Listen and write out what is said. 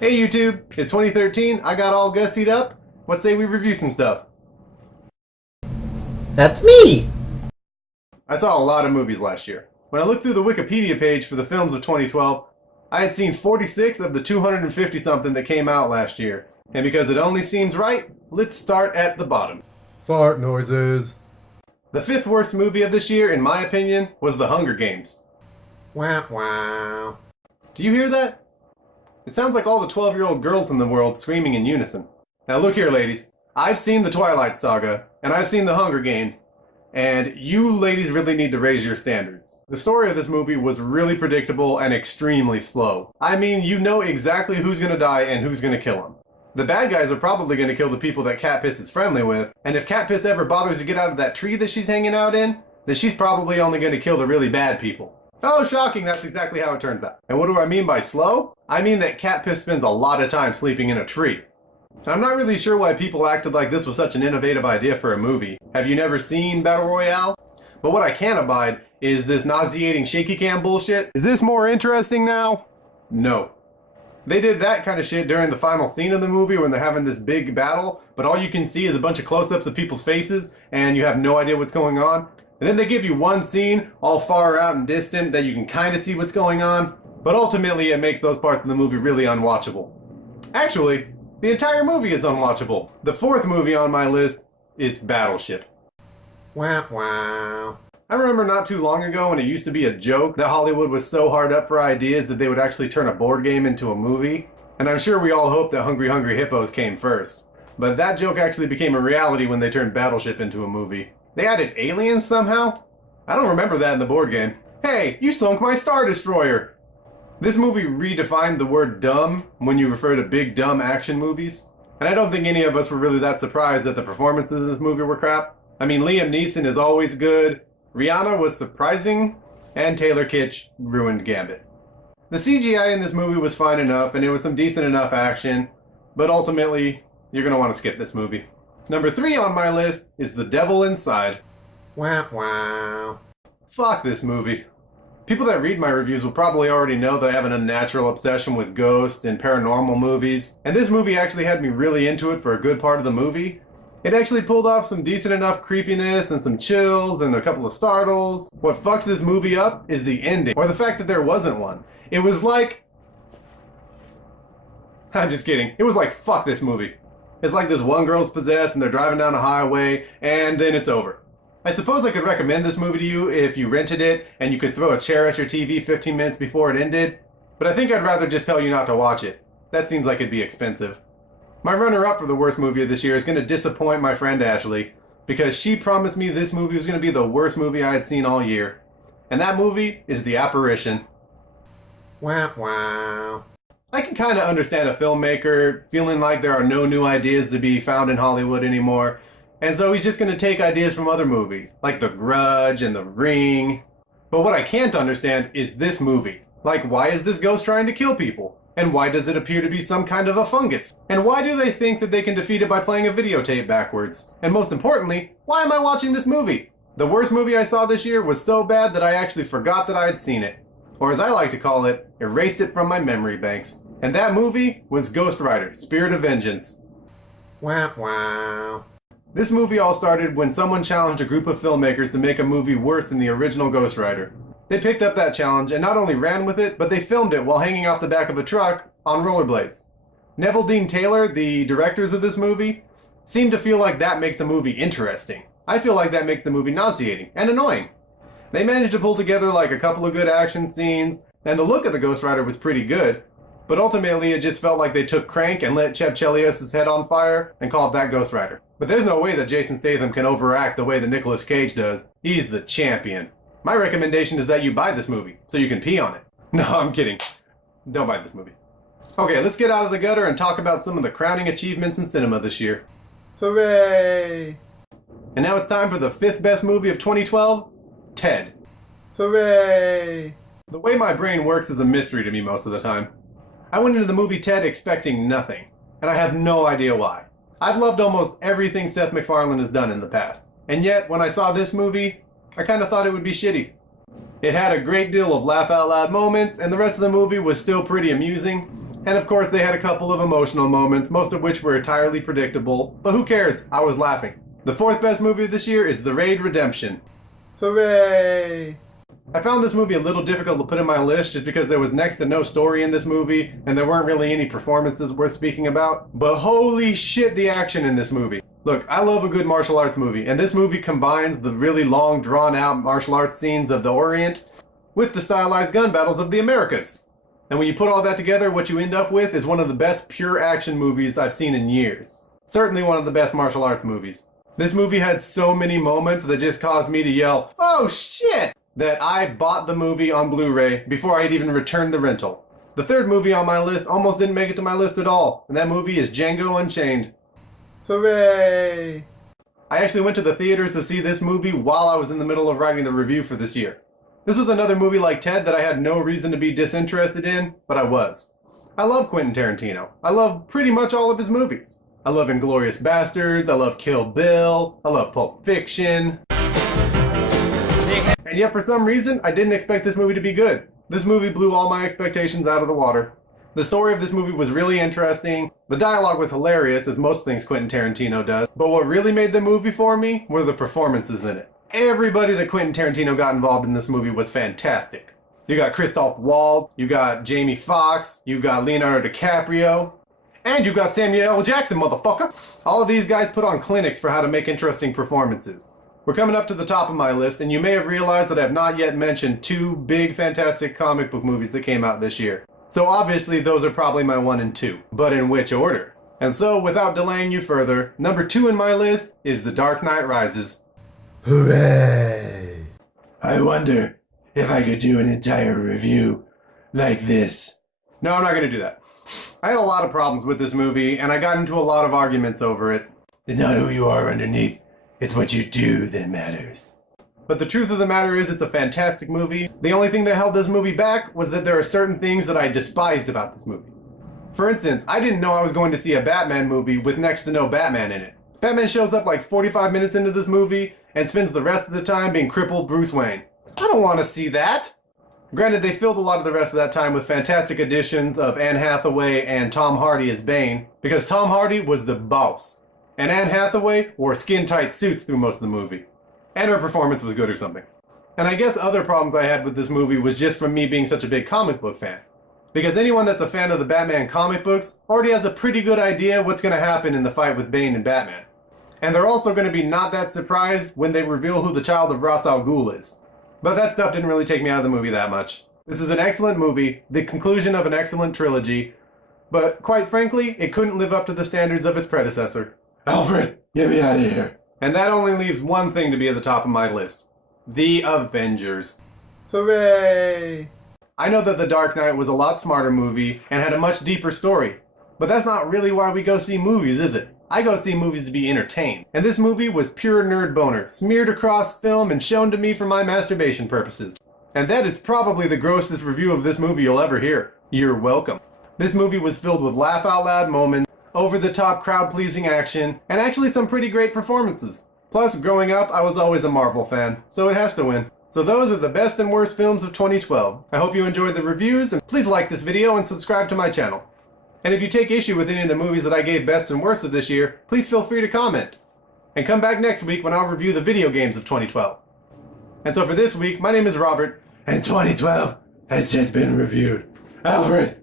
Hey YouTube, it's 2013, I got all gussied up. What say we review some stuff? That's me! I saw a lot of movies last year. When I looked through the Wikipedia page for the films of 2012, I had seen 46 of the 250 something that came out last year. And because it only seems right, let's start at the bottom. Fart noises. The fifth worst movie of this year, in my opinion, was The Hunger Games. Wow, wow. Do you hear that? It sounds like all the 12-year-old girls in the world screaming in unison. Now look here, ladies. I've seen the Twilight Saga, and I've seen The Hunger Games, and you ladies really need to raise your standards. The story of this movie was really predictable and extremely slow. I mean, you know exactly who's gonna die and who's gonna kill him. The bad guys are probably gonna kill the people that Katniss is friendly with, and if Katniss ever bothers to get out of that tree that she's hanging out in, then she's probably only gonna kill the really bad people. Oh, shocking, that's exactly how it turns out. And what do I mean by slow? I mean that Katniss spends a lot of time sleeping in a tree. I'm not really sure why people acted like this was such an innovative idea for a movie. Have you never seen Battle Royale? But what I can't abide is this nauseating shaky cam bullshit. Is this more interesting now? No. They did that kind of shit during the final scene of the movie when they're having this big battle, but all you can see is a bunch of close-ups of people's faces and you have no idea what's going on. And then they give you one scene all far out and distant that you can kind of see what's going on, but ultimately it makes those parts of the movie really unwatchable. Actually, the entire movie is unwatchable. The fourth movie on my list is Battleship. Wow, wow. I remember not too long ago when it used to be a joke that Hollywood was so hard up for ideas that they would actually turn a board game into a movie. And I'm sure we all hoped that Hungry Hungry Hippos came first. But that joke actually became a reality when they turned Battleship into a movie. They added aliens somehow? I don't remember that in the board game. Hey, you sunk my Star Destroyer! This movie redefined the word dumb when you refer to big dumb action movies. And I don't think any of us were really that surprised that the performances in this movie were crap. I mean, Liam Neeson is always good, Rihanna was surprising, and Taylor Kitsch ruined Gambit. The CGI in this movie was fine enough, and it was some decent enough action, but ultimately, you're gonna want to skip this movie. Number 3 on my list is The Devil Inside. Wow, wow. Fuck this movie. People that read my reviews will probably already know that I have an unnatural obsession with ghosts and paranormal movies, and this movie actually had me really into it for a good part of the movie. It actually pulled off some decent enough creepiness and some chills and a couple of startles. What fucks this movie up is the ending, or the fact that there wasn't one. It was like... I'm just kidding. It was like, fuck this movie. It's like this one girl's possessed and they're driving down a highway and then it's over. I suppose I could recommend this movie to you if you rented it and you could throw a chair at your TV 15 minutes before it ended, but I think I'd rather just tell you not to watch it. That seems like it'd be expensive. My runner-up for the worst movie of this year is going to disappoint my friend Ashley, because she promised me this movie was going to be the worst movie I had seen all year. And that movie is The Apparition. Wow, wow. I can kind of understand a filmmaker feeling like there are no new ideas to be found in Hollywood anymore, and so he's just going to take ideas from other movies, like The Grudge and The Ring. But what I can't understand is this movie. Like, why is this ghost trying to kill people? And why does it appear to be some kind of a fungus? And why do they think that they can defeat it by playing a videotape backwards? And most importantly, why am I watching this movie? The worst movie I saw this year was so bad that I actually forgot that I had seen it. Or as I like to call it, erased it from my memory banks. And that movie was Ghostwriter, Spirit of Vengeance. Wow, wow. This movie all started when someone challenged a group of filmmakers to make a movie worse than the original Ghostwriter. They picked up that challenge and not only ran with it, but they filmed it while hanging off the back of a truck on rollerblades. Neville Dean Taylor, the directors of this movie, seem to feel like that makes a movie interesting. I feel like that makes the movie nauseating and annoying. They managed to pull together like a couple of good action scenes, and the look of the Ghostwriter was pretty good, but ultimately it just felt like they took Crank and lit Chev Chelios' head on fire and called that Ghostwriter. But there's no way that Jason Statham can overact the way that Nicolas Cage does. He's the champion. My recommendation is that you buy this movie, so you can pee on it. No, I'm kidding. Don't buy this movie. Okay, let's get out of the gutter and talk about some of the crowning achievements in cinema this year. Hooray! And now it's time for the 5th best movie of 2012, Ted. Hooray! The way my brain works is a mystery to me most of the time. I went into the movie Ted expecting nothing, and I have no idea why. I've loved almost everything Seth MacFarlane has done in the past, and yet when I saw this movie, I kind of thought it would be shitty. It had a great deal of laugh-out-loud moments, and the rest of the movie was still pretty amusing, And of course, they had a couple of emotional moments, most of which were entirely predictable. But who cares? I was laughing. The fourth best movie of this year is The Raid Redemption. Hooray! I found this movie a little difficult to put in my list just because there was next to no story in this movie and there weren't really any performances worth speaking about. But holy shit, the action in this movie. Look, I love a good martial arts movie, and this movie combines the really long, drawn-out martial arts scenes of the Orient with the stylized gun battles of the Americas. And when you put all that together, what you end up with is one of the best pure action movies I've seen in years. Certainly one of the best martial arts movies. This movie had so many moments that just caused me to yell, "Oh shit!" that I bought the movie on Blu-ray before I'd even returned the rental. The third movie on my list almost didn't make it to my list at all, and that movie is Django Unchained. Hooray! I actually went to the theaters to see this movie while I was in the middle of writing the review for this year. This was another movie like Ted that I had no reason to be disinterested in, but I was. I love Quentin Tarantino. I love pretty much all of his movies. I love Inglourious Bastards, I love Kill Bill, I love Pulp Fiction. And yet for some reason, I didn't expect this movie to be good. This movie blew all my expectations out of the water. The story of this movie was really interesting. The dialogue was hilarious, as most things Quentin Tarantino does. But what really made the movie for me were the performances in it. Everybody that Quentin Tarantino got involved in this movie was fantastic. You got Christoph Waltz, you got Jamie Foxx, you got Leonardo DiCaprio, and you got Samuel L. Jackson, motherfucker! All of these guys put on clinics for how to make interesting performances. We're coming up to the top of my list, and you may have realized that I have not yet mentioned two big, fantastic comic book movies that came out this year. So obviously those are probably my 1 and 2, but in which order? And so, without delaying you further, number 2 in my list is The Dark Knight Rises. Hooray! I wonder if I could do an entire review like this. No, I'm not going to do that. I had a lot of problems with this movie, and I got into a lot of arguments over it. It's not who you are underneath, it's what you do that matters. But the truth of the matter is, it's a fantastic movie. The only thing that held this movie back was that there are certain things that I despised about this movie. For instance, I didn't know I was going to see a Batman movie with next to no Batman in it. Batman shows up like 45 minutes into this movie and spends the rest of the time being crippled Bruce Wayne. I don't want to see that! Granted, they filled a lot of the rest of that time with fantastic additions of Anne Hathaway and Tom Hardy as Bane, because Tom Hardy was the boss. And Anne Hathaway wore skin-tight suits through most of the movie. And her performance was good or something. And I guess other problems I had with this movie was just from me being such a big comic book fan. Because anyone that's a fan of the Batman comic books already has a pretty good idea what's going to happen in the fight with Bane and Batman. And they're also going to be not that surprised when they reveal who the child of Ra's al Ghul is. But that stuff didn't really take me out of the movie that much. This is an excellent movie, the conclusion of an excellent trilogy, but quite frankly, it couldn't live up to the standards of its predecessor. Alfred, get me out of here. And that only leaves one thing to be at the top of my list. The Avengers. Hooray! I know that The Dark Knight was a lot smarter movie and had a much deeper story, but that's not really why we go see movies, is it? I go see movies to be entertained. And this movie was pure nerd boner, smeared across film and shown to me for my masturbation purposes. And that is probably the grossest review of this movie you'll ever hear. You're welcome. This movie was filled with laugh-out-loud moments, over-the-top crowd-pleasing action, and actually some pretty great performances. Plus, growing up, I was always a Marvel fan, so it has to win. So those are the best and worst films of 2012. I hope you enjoyed the reviews, and please like this video and subscribe to my channel. And if you take issue with any of the movies that I gave best and worst of this year, please feel free to comment. And come back next week when I'll review the video games of 2012. And so for this week, my name is Robert, And 2012 has just been reviewed. Alfred,